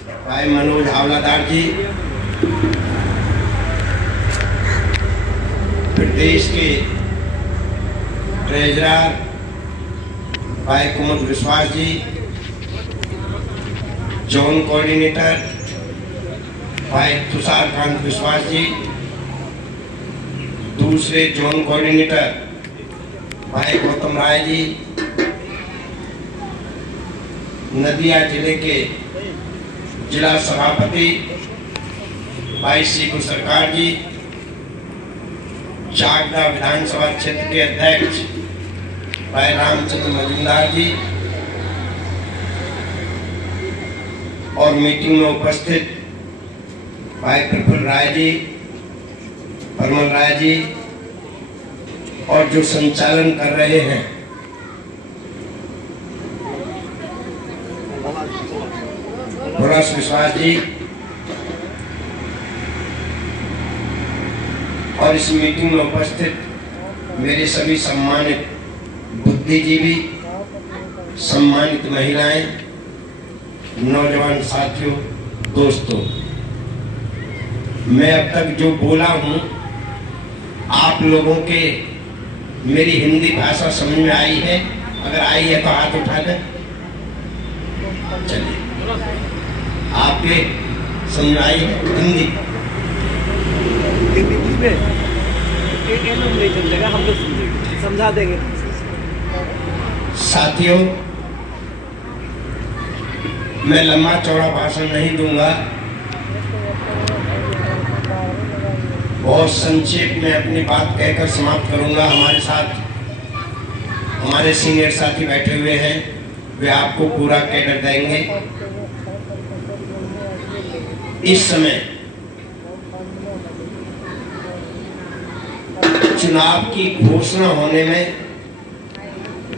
भाई मनोज हावलादार जी, प्रदेश के ट्रेजरर भाई कुमुद विश्वास जी, जोन कोऑर्डिनेटर भाई तुषारकांत विश्वास जी, दूसरे जोन कोऑर्डिनेटर भाई गौतम राय जी, नदिया जिले के जिला सभापति भाई सीकू सरकार जी, चाकदा विधानसभा क्षेत्र के अध्यक्ष भाई रामचंद्र मजूमदार जी और मीटिंग में उपस्थित भाई प्रफुल्ल राय जी, परमल राय जी और जो संचालन कर रहे हैं भोलास विश्वास जी और इस मीटिंग में उपस्थित मेरे सभी सम्मानित बुद्धिजीवी, सम्मानित महिलाएं, नौजवान साथियों, दोस्तों, मैं अब तक जो बोला हूं आप लोगों के मेरी हिंदी भाषा समझ में आई है? अगर आई है तो हाथ उठा दें। चलिए, आपके समझ आई है हिंदी? नहीं समझेगा, हम लोग समझेंगे, समझा देंगे। साथियों, मैं लंबा चौड़ा भाषण नहीं दूंगा, बहुत संक्षेप में अपनी बात कहकर समाप्त करूंगा। हमारे साथ हमारे सीनियर साथी बैठे हुए हैं, वे आपको पूरा कैडर देंगे। इस समय चुनाव की घोषणा होने में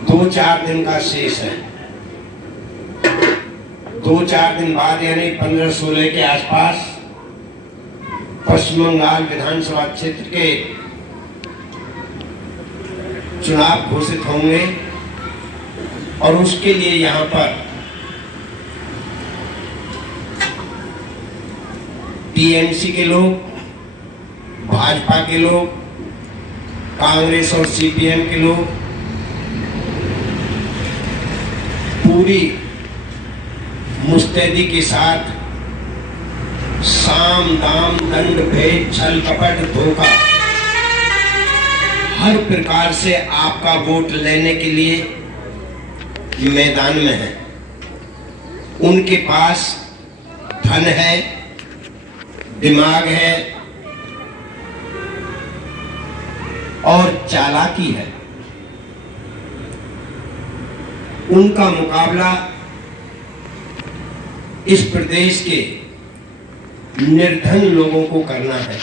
2-4 दिन का शेष है। 2-4 दिन बाद यानी 15-16 के आसपास पश्चिम बंगाल विधानसभा क्षेत्र के चुनाव घोषित होंगे और उसके लिए यहाँ पर टीएमसी के लोग, भाजपा के लोग, कांग्रेस और सीपीएम के लोग पूरी मुस्तैदी के साथ साम दाम दंड भेद छल कपट धोखा हर प्रकार से आपका वोट लेने के लिए मैदान में है। उनके पास धन है, दिमाग है और चालाकी है। उनका मुकाबला इस प्रदेश के निर्धन लोगों को करना है।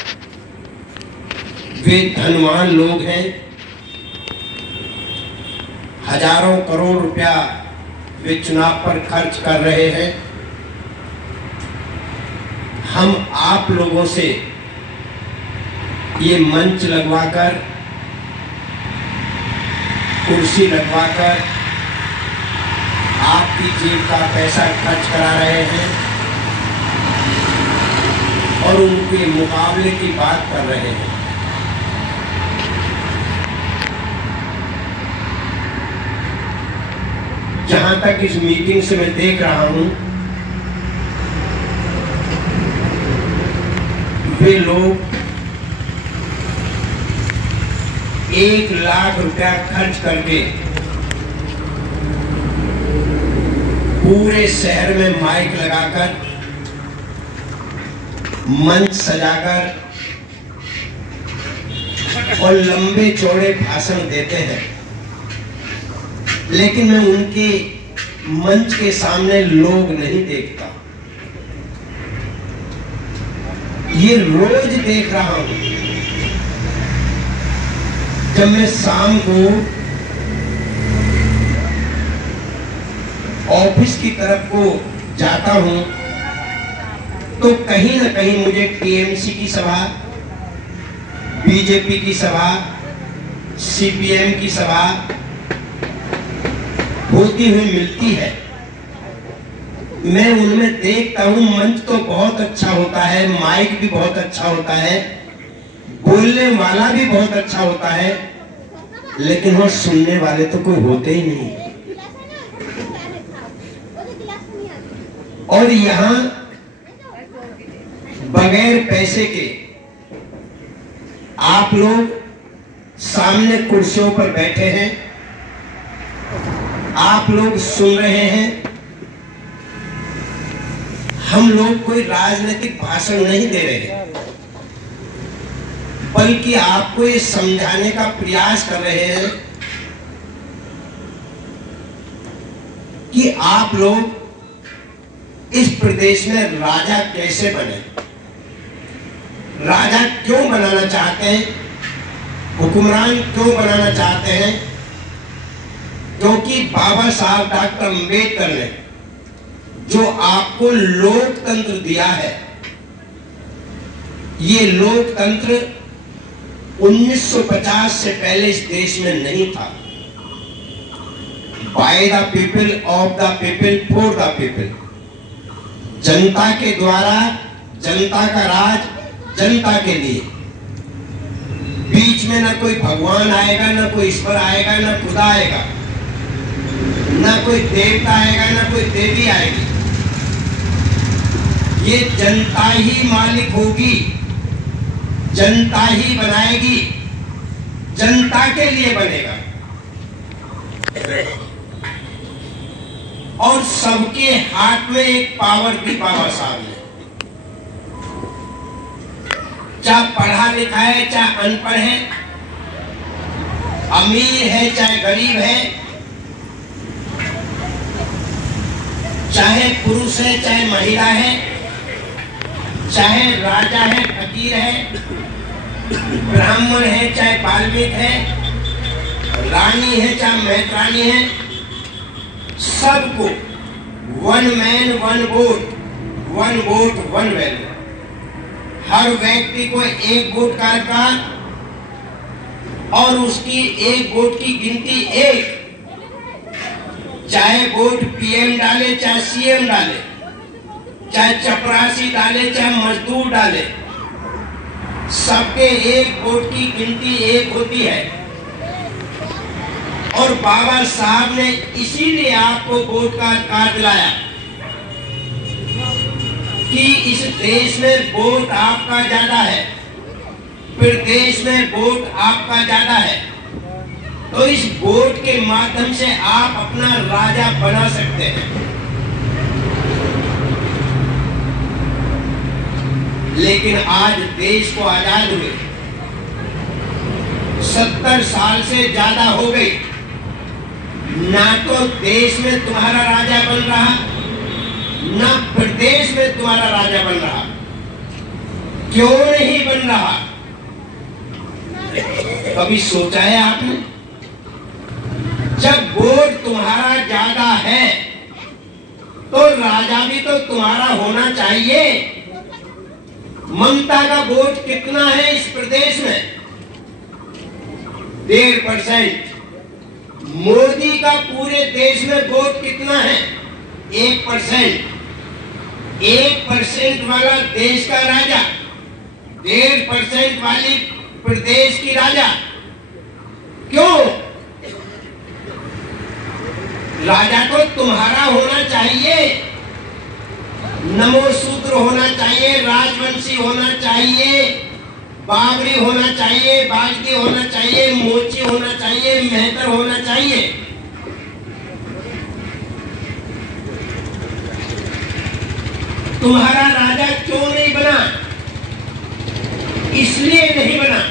वे धनवान लोग हैं, हजारों करोड़ रुपया वे चुनाव पर खर्च कर रहे हैं। हम आप लोगों से ये मंच लगवाकर, कुर्सी लगवाकर आपकी जेब का पैसा खर्च करा रहे हैं और उनके मुकाबले की बात कर रहे हैं। जहां तक इस मीटिंग से मैं देख रहा हूं, वे लोग 1 लाख रुपया खर्च करके पूरे शहर में माइक लगाकर, मंच सजाकर और लंबे चौड़े भाषण देते हैं। लेकिन मैं उनके मंच के सामने लोग नहीं देखता। ये रोज देख रहा हूं। जब मैं शाम को ऑफिस की तरफ को जाता हूं तो कहीं ना कहीं मुझे टीएमसी की सभा, बीजेपी की सभा, सीपीएम की सभा होती हुई मिलती है। मैं उनमें देखता हूं मंच तो बहुत अच्छा होता है, माइक भी बहुत अच्छा होता है, बोलने वाला भी बहुत अच्छा होता है, लेकिन वो सुनने वाले तो कोई होते ही नहीं। और यहां बगैर पैसे के आप लोग सामने कुर्सियों पर बैठे हैं, आप लोग सुन रहे हैं। हम लोग कोई राजनीतिक भाषण नहीं दे रहे, बल्कि आपको ये समझाने का प्रयास कर रहे हैं कि आप लोग इस प्रदेश में राजा कैसे बने, राजा क्यों बनाना चाहते हैं, हुक्मरान क्यों बनाना चाहते हैं। क्योंकि बाबा साहब डॉक्टर अम्बेडकर ने जो आपको लोकतंत्र दिया है, ये लोकतंत्र 1950 से पहले इस देश में नहीं था। By the people, of the people, for the people. जनता के द्वारा, जनता का राज, जनता के लिए। बीच में ना कोई भगवान आएगा, ना कोई ईश्वर आएगा, ना खुदा आएगा, ना कोई देवता आएगा, ना कोई देवी आएगी। ये जनता ही मालिक होगी, जनता ही बनाएगी, जनता के लिए बनेगा। और सबके हाथ में एक पावर दी बाबा साहब ने। चाहे पढ़ा लिखा है, चाहे अनपढ़ है, अमीर है चाहे गरीब है, चाहे पुरुष है चाहे महिला है, चाहे राजा है फकीर है, ब्राह्मण है चाहे बाल्मीक है, रानी है चाहे मेहतरानी है, सबको one man one vote, one vote one value. हर व्यक्ति को एक वोट का अधिकार और उसकी एक वोट की गिनती एक। चाहे वोट पीएम डाले, चाहे सीएम डाले, चाहे चपरासी डाले, चाहे मजदूर डाले, सबके एक वोट की गिनती एक होती है। और बाबा साहब ने इसीलिए आपको वोट का अधिकार दिलाया कि इस देश में वोट आपका ज्यादा है, प्रदेश में वोट आपका ज्यादा है, तो इस वोट के माध्यम से आप अपना राजा बना सकते हैं। लेकिन आज देश को आजाद हुए 70 साल से ज्यादा हो गई, ना तो देश में तुम्हारा राजा बन रहा, ना प्रदेश में तुम्हारा राजा बन रहा। क्यों नहीं बन रहा? कभी सोचा है आपने? जब वोट तुम्हारा ज्यादा है तो राजा भी तो तुम्हारा होना चाहिए। ममता का वोट कितना है इस प्रदेश में? 1.5%। मोदी का पूरे देश में वोट कितना है? 1%। 1% वाला देश का राजा, 1.5% वाली प्रदेश की राजा। क्यों? राजा तो तुम्हारा होना चाहिए, नमोसूत्र होना चाहिए, राजवंशी होना चाहिए, बाबरी होना चाहिए, बागदी होना चाहिए, मोची होना चाहिए, मेहतर होना चाहिए। तुम्हारा राजा क्यों नहीं बना? इसलिए नहीं बना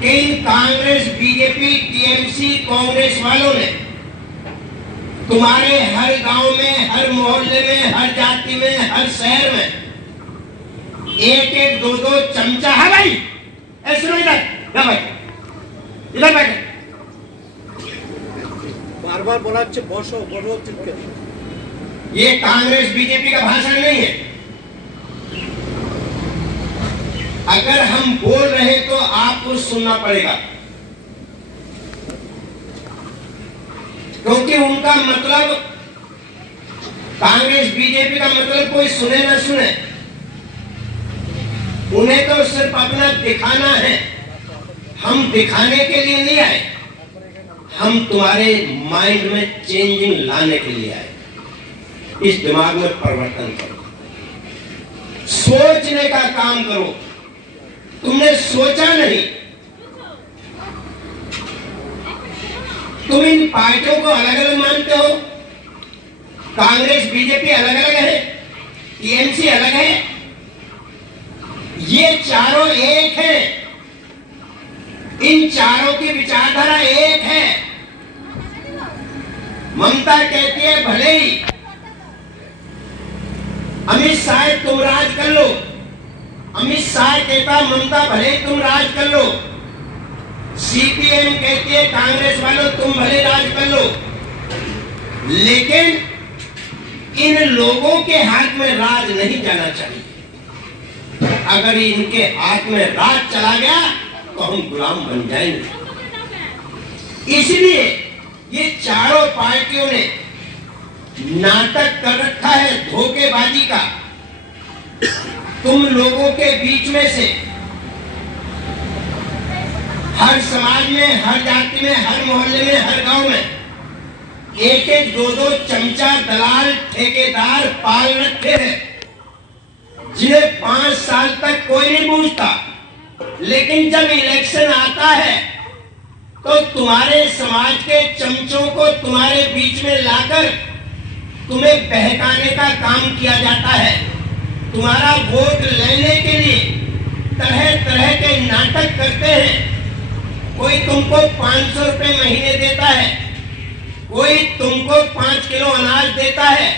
कि इन कांग्रेस, बीजेपी, टीएमसी, कांग्रेस वालों ने तुम्हारे हर गांव में, हर मोहल्ले में, हर जाति में, हर शहर में एक एक दो दो चमचा है भाई, ऐसे नहीं इधर बैठे। बार बार बोला बसो बोलो चिपके। ये कांग्रेस बीजेपी का भाषण नहीं है। अगर हम बोल रहे तो आपको सुनना पड़ेगा, क्योंकि उनका मतलब कांग्रेस बीजेपी का मतलब कोई सुने ना सुने, उन्हें तो सिर्फ अपना दिखाना है। हम दिखाने के लिए नहीं आए, हम तुम्हारे माइंड में चेंजिंग लाने के लिए आए। इस दिमाग में परिवर्तन करो, सोचने का काम करो। तुमने सोचा नहीं, तुम इन पार्टियों को अलग अलग मानते हो। कांग्रेस बीजेपी अलग अलग है, टीएमसी अलग है, ये चारों एक हैं। इन चारों की विचारधारा एक है। ममता कहती है भले ही अमित शाह तुम राज कर लो, अमित शाह कहता ममता भले ही तुम राज कर लो। सीपीएम कहती है कांग्रेस वालों तुम भले राज कर लो, लेकिन इन लोगों के हाथ में राज नहीं जाना चाहिए। अगर इनके हाथ में राज चला गया तो हम गुलाम बन जाएंगे। इसलिए ये चारों पार्टियों ने नाटक कर रखा है धोखेबाजी का। तुम लोगों के बीच में से हर समाज में, हर जाति में, हर मोहल्ले में, हर गांव में एक एक दो दो चमचा दलाल ठेकेदार पाल रखे हैं, जिन्हें 5 साल तक कोई नहीं पूछता। लेकिन जब इलेक्शन आता है तो तुम्हारे समाज के चमचों को तुम्हारे बीच में लाकर तुम्हें बहकाने का काम किया जाता है। तुम्हारा वोट लेने के लिए तरह तरह के नाटक करते हैं। कोई तुमको 500 रुपए महीने देता है, कोई तुमको 5 किलो अनाज देता है,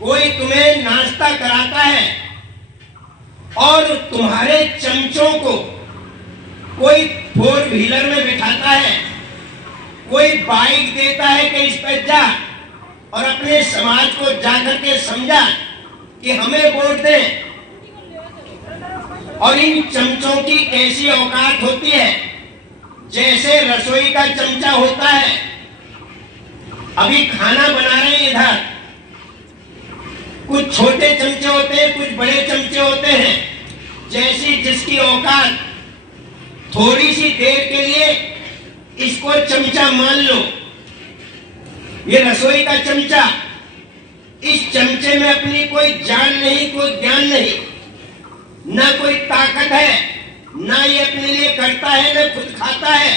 कोई तुम्हें नाश्ता कराता है, और तुम्हारे चमचों को कोई 4 व्हीलर में बिठाता है, कोई बाइक देता है कि इस पर जा और अपने समाज को जाकर के समझा कि हमें वोट दें। और इन चमचों की कैसी औकात होती है, जैसे रसोई का चमचा होता है। अभी खाना बना रहे हैं इधर, कुछ छोटे चमचे होते हैं, कुछ बड़े चमचे होते हैं। जैसी जिसकी औकात, थोड़ी सी देर के लिए इसको चमचा मान लो। ये रसोई का चमचा, इस चमचे में अपनी कोई जान नहीं, कोई ज्ञान नहीं, ना कोई ताकत है, ना ये अपने लिए करता है, ना खुद खाता है।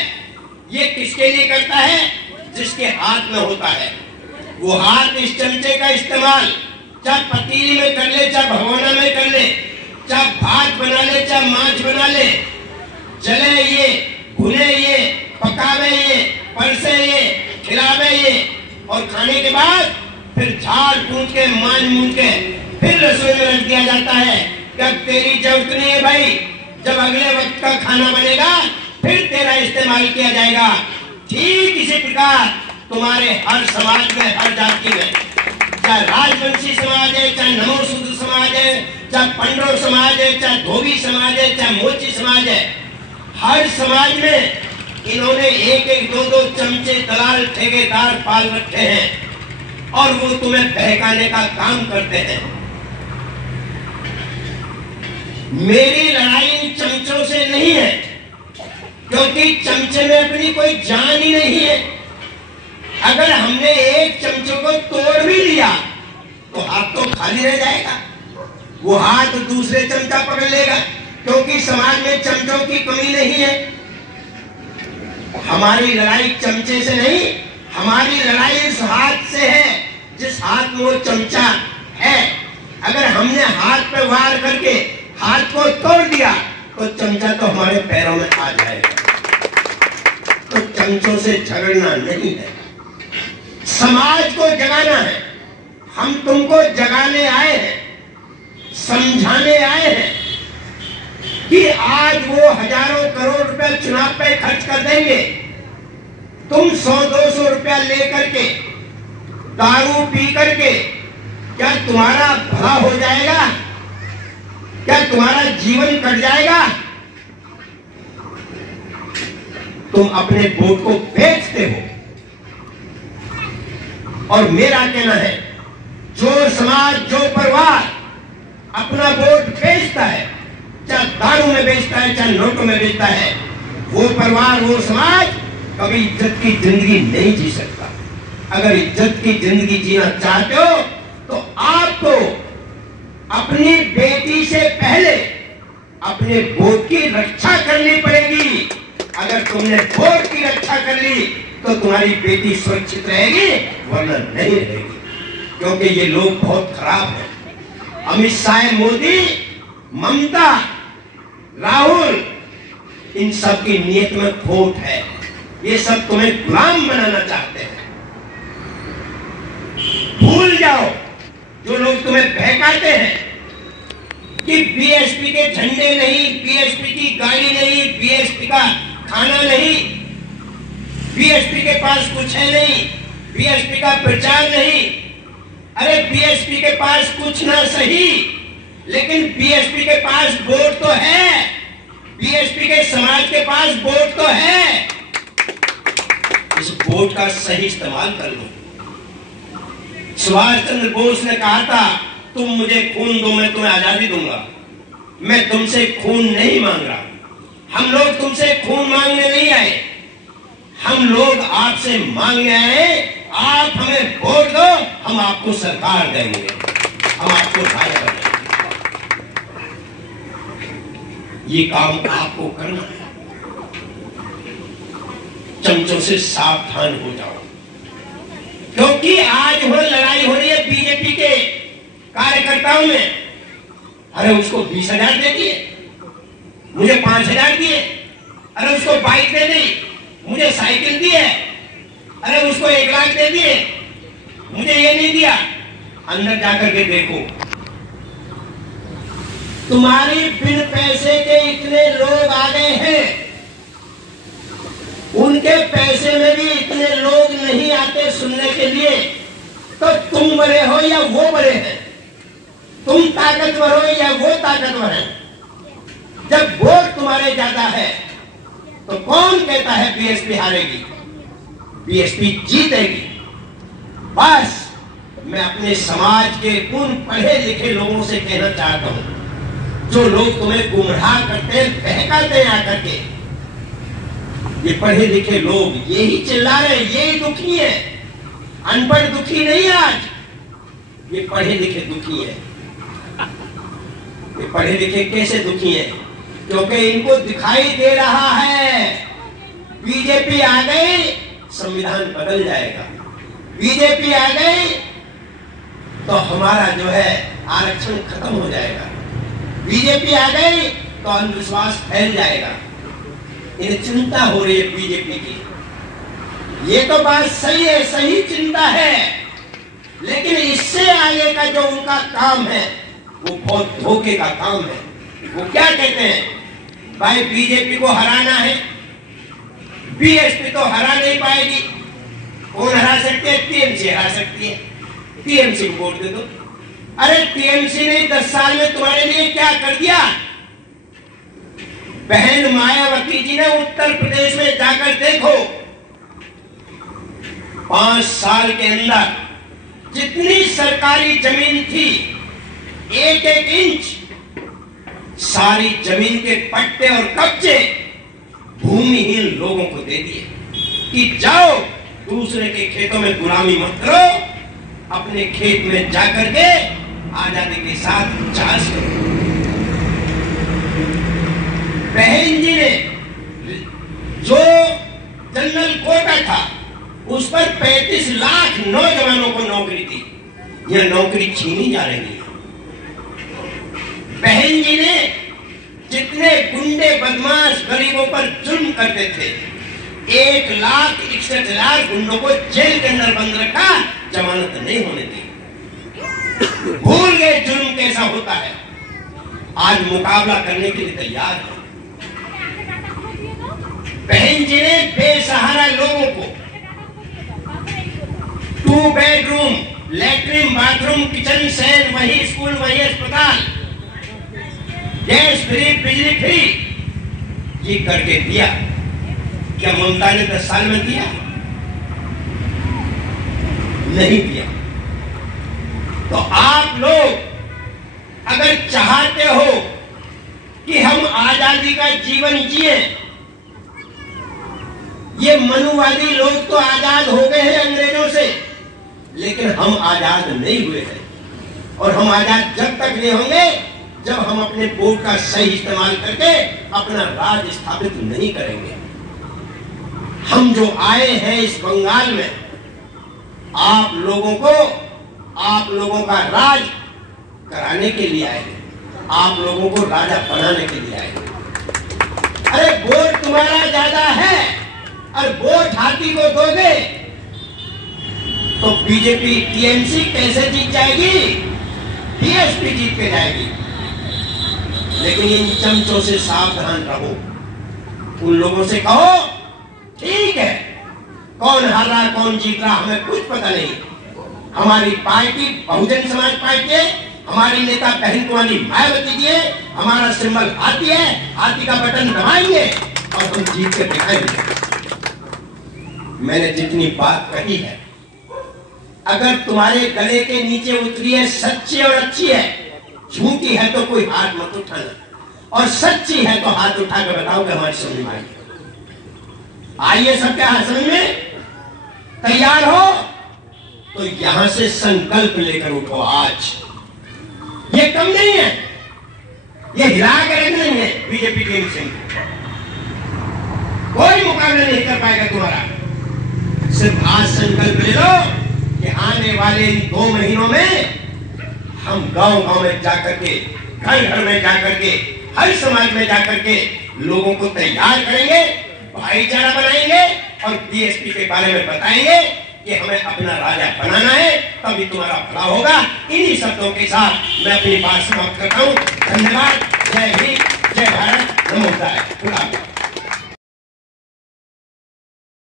ये किसके लिए करता है? जिसके हाथ में होता है। वो हाथ इस चमचे का इस्तेमाल चाहे पतीली में कर ले, चाहे भगोना में कर ले, चाहे भात बना ले, चाहे मांस बना ले, जले ये, भुने ये, पकावे ये, परसे ये, खिलावे ये, और खाने के बाद फिर झाड़ पूंछ के, मान मूंछ के फिर रसोई में रख दिया जाता है। कब तेरी जरूरत नहीं है भाई, जब अगले वक्त का खाना बनेगा फिर तेरा इस्तेमाल किया जाएगा। ठीक इसी प्रकार तुम्हारे हर समाज में, हर जाति में, चाहे राजवंशी समाज है, चाहे नमोशूद्र समाज है, चाहे पंडो समाज है, चाहे धोबी समाज है, चाहे मोची समाज है, हर समाज में इन्होंने एक एक दो दो चमचे दलाल ठेकेदार पाल रखे हैं और वो तुम्हें बहकाने का काम करते हैं। मेरी लड़ाई इन चमचों से नहीं है, क्योंकि चमचे में अपनी कोई जान ही नहीं है। अगर हमने एक चमचे को तोड़ भी लिया तो हाथ तो खाली रह जाएगा, वो हाथ दूसरे चमचा पकड़ लेगा, क्योंकि समाज में चमचों की कमी नहीं है। हमारी लड़ाई चमचे से नहीं, हमारी लड़ाई इस हाथ से है जिस हाथ में वो चमचा है। अगर हमने हाथ पे वार करके हाथ को तोड़ दिया तो चमचा तो हमारे पैरों में आ जाएगा। तो चमचों से झगड़ना नहीं है, समाज को जगाना है। हम तुमको जगाने आए हैं, समझाने आए हैं कि आज वो हजारों करोड़ रुपए चुनाव पे खर्च कर देंगे, तुम 100-200 रुपया लेकर के दारू पी करके क्या तुम्हारा भला हो जाएगा? क्या तुम्हारा जीवन कट जाएगा? तुम अपने वोट को बेचते हो। और मेरा कहना है जो समाज, जो परिवार अपना वोट बेचता है, चाहे दारू में बेचता है, चाहे नोटों में बेचता है, वो परिवार, वो समाज कभी इज्जत की जिंदगी नहीं जी सकता। अगर इज्जत की जिंदगी जीना चाहते हो तो आपको अपनी बेटी से पहले अपने वोट की रक्षा करनी पड़ेगी। अगर तुमने वोट की रक्षा कर ली तो तुम्हारी बेटी सुरक्षित रहेगी, वरना नहीं रहेगी। क्योंकि ये लोग बहुत खराब हैं। अमित शाह, मोदी, ममता, राहुल, इन सब की नीयत में खोट है। ये सब तुम्हें गुलाम बनाना चाहते हैं। भूल जाओ जो लोग तुम्हें बहकाते हैं कि बीएसपी के झंडे नहीं, बीएसपी की गाड़ी नहीं, बीएसपी का खाना नहीं, बीएसपी के पास कुछ है नहीं, बीएसपी का प्रचार नहीं। अरे बीएसपी के पास कुछ ना सही, लेकिन बीएसपी के पास वोट तो है, बीएसपी के समाज के पास वोट तो है। इस वोट का सही इस्तेमाल कर लो। सुभाष चंद्र बोस ने कहा था, तुम मुझे खून दो, मैं तुम्हें आजादी दूंगा। मैं तुमसे खून नहीं मांग रहा। हम लोग तुमसे खून मांगने नहीं आए, हम लोग आपसे मांगने आए, आप हमें वोट दो, हम आपको सरकार देंगे, हम आपको राज बनाएंगे। ये काम आपको करना है। चमचों से सावधान हो जाओ, क्योंकि आज वो लड़ाई हो रही है बीजेपी के कार्यकर्ताओं में। अरे उसको 20,000 दे दिए, मुझे 5,000 दिए। अरे उसको बाइक दे दी, मुझे साइकिल दी है। अरे उसको 1 लाख दे दिए, मुझे ये नहीं दिया। अंदर जाकर के देखो, तुम्हारी बिन पैसे के इतने लोग आ गए हैं, उनके पैसे में भी इतने लोग नहीं आते सुनने के लिए। तो तुम बड़े हो या वो बड़े हैं, तुम ताकतवर हो या वो ताकतवर है। जब वोट तुम्हारे ज्यादा है तो कौन कहता है बीएसपी हारेगी? बीएसपी जीतेगी। बस मैं अपने समाज के उन पढ़े लिखे लोगों से कहना चाहता हूं जो लोग तुम्हें गुमराह करते हैं, बहकाते हैं आकर के। ये पढ़े लिखे लोग यही चिल्ला रहे हैं, यही दुखी है। अनपढ़ दुखी नहीं है आज, ये पढ़े लिखे दुखी है। ये पढ़े लिखे कैसे दुखी है? क्योंकि इनको दिखाई दे रहा है बीजेपी आ गई, संविधान बदल जाएगा। बीजेपी आ गई तो हमारा जो है आरक्षण खत्म हो जाएगा। बीजेपी आ गई तो अंधविश्वास फैल जाएगा। इन्हें चिंता हो रही है बीजेपी की। ये तो बात सही है, सही चिंता है, लेकिन इससे आगे का जो उनका काम है वो बहुत धोखे का काम है। वो क्या कहते हैं, भाई बीजेपी को हराना है, बीएसपी तो हरा नहीं पाएगी। कौन हरा सकती है? टीएमसी हरा सकती है, टीएमसी को वोट दे दो। अरे टीएमसी ने 10 साल में तुम्हारे लिए क्या कर दिया? बहन मायावती जी ने उत्तर प्रदेश में जाकर देखो, 5 साल के अंदर जितनी सरकारी जमीन थी, 1-1 इंच सारी जमीन के पट्टे और कब्जे भूमिहीन लोगों को दे दिए कि जाओ दूसरे के खेतों में गुलामी मत करो, अपने खेत में जाकर के आजादी के साथ चाष करो। बहन जी ने जो जनरल कोटा था उस पर 35 लाख नौजवानों को नौकरी दी, यह नौकरी छीनी जा रही है। बहन जी ने जितने गुंडे बदमाश गरीबों पर जुल्म करते थे, 1,61,000 गुंडों को जेल के अंदर बंद रखा, जमानत नहीं होने दी। भूल गए जुल्म कैसा होता है। आज मुकाबला करने के लिए तैयार है। बहन जी ने बेसहारा लोगों को 2 बेडरूम, लैट्रिन, बाथरूम, किचन, सैन, वही स्कूल, वही अस्पताल, गैस फ्री, बिजली फ्री, ये करके दिया। क्या ममता ने 10 साल में दिया? नहीं दिया। तो आप लोग अगर चाहते हो कि हम आजादी का जीवन जिए, ये मनुवादी लोग तो आजाद हो गए हैं अंग्रेजों से, लेकिन हम आजाद नहीं हुए हैं। और हम आजाद जब तक नहीं होंगे जब हम अपने वोट का सही इस्तेमाल करके अपना राज स्थापित नहीं करेंगे। हम जो आए हैं इस बंगाल में आप लोगों का राज कराने के लिए आए हैं, आप लोगों को राजा बनाने के लिए आए हैं। अरे वोट तुम्हारा ज्यादा है और वोट हाथी को दोगे तो बीजेपी टीएमसी कैसे जीत जाएगी? बीएसपी जीत के जाएगी। लेकिन इन चमचों से सावधान रहो। उन लोगों से कहो ठीक है, कौन हार रहा कौन जीत रहा हमें कुछ पता नहीं। हमारी पार्टी बहुजन समाज पार्टी है, हमारी नेता बहन कुमारी मायावती जी है, हमारा सिंबल हाथी है, हाथी का बटन दबाएंगे और हम जीत के दिखाएंगे। मैंने जितनी बात कही है, अगर तुम्हारे गले के नीचे उतरी है सच्ची और अच्छी है, झूठी है तो कोई हाथ मत उठाना, और सच्ची है तो हाथ उठा कर बताओ कि हमारी समझ में आई। आइए सबके हाथ समझ में तैयार हो तो यहां से संकल्प लेकर उठो। आज ये कम नहीं है, ये हिला कर रख नहीं है। बीजेपी टीम से कोई मुकाबला नहीं कर पाएगा तुम्हारा। सिर्फ आज संकल्प ले लो कि आने वाले इन 2 महीनों में हम गांव-गांव में जाकर के, घर-घर में जाकर के, हर समाज में जाकर के लोगों को तैयार करेंगे, भाईचारा बनाएंगे और बीएसपी के बारे में बताएंगे कि हमें अपना राजा बनाना है, तभी तुम्हारा भला होगा। इन्हीं शब्दों के साथ मैं अपनी बात समाप्त करता हूं। धन्यवाद। जय हिंद, जय भारत, नमो बुद्धाय।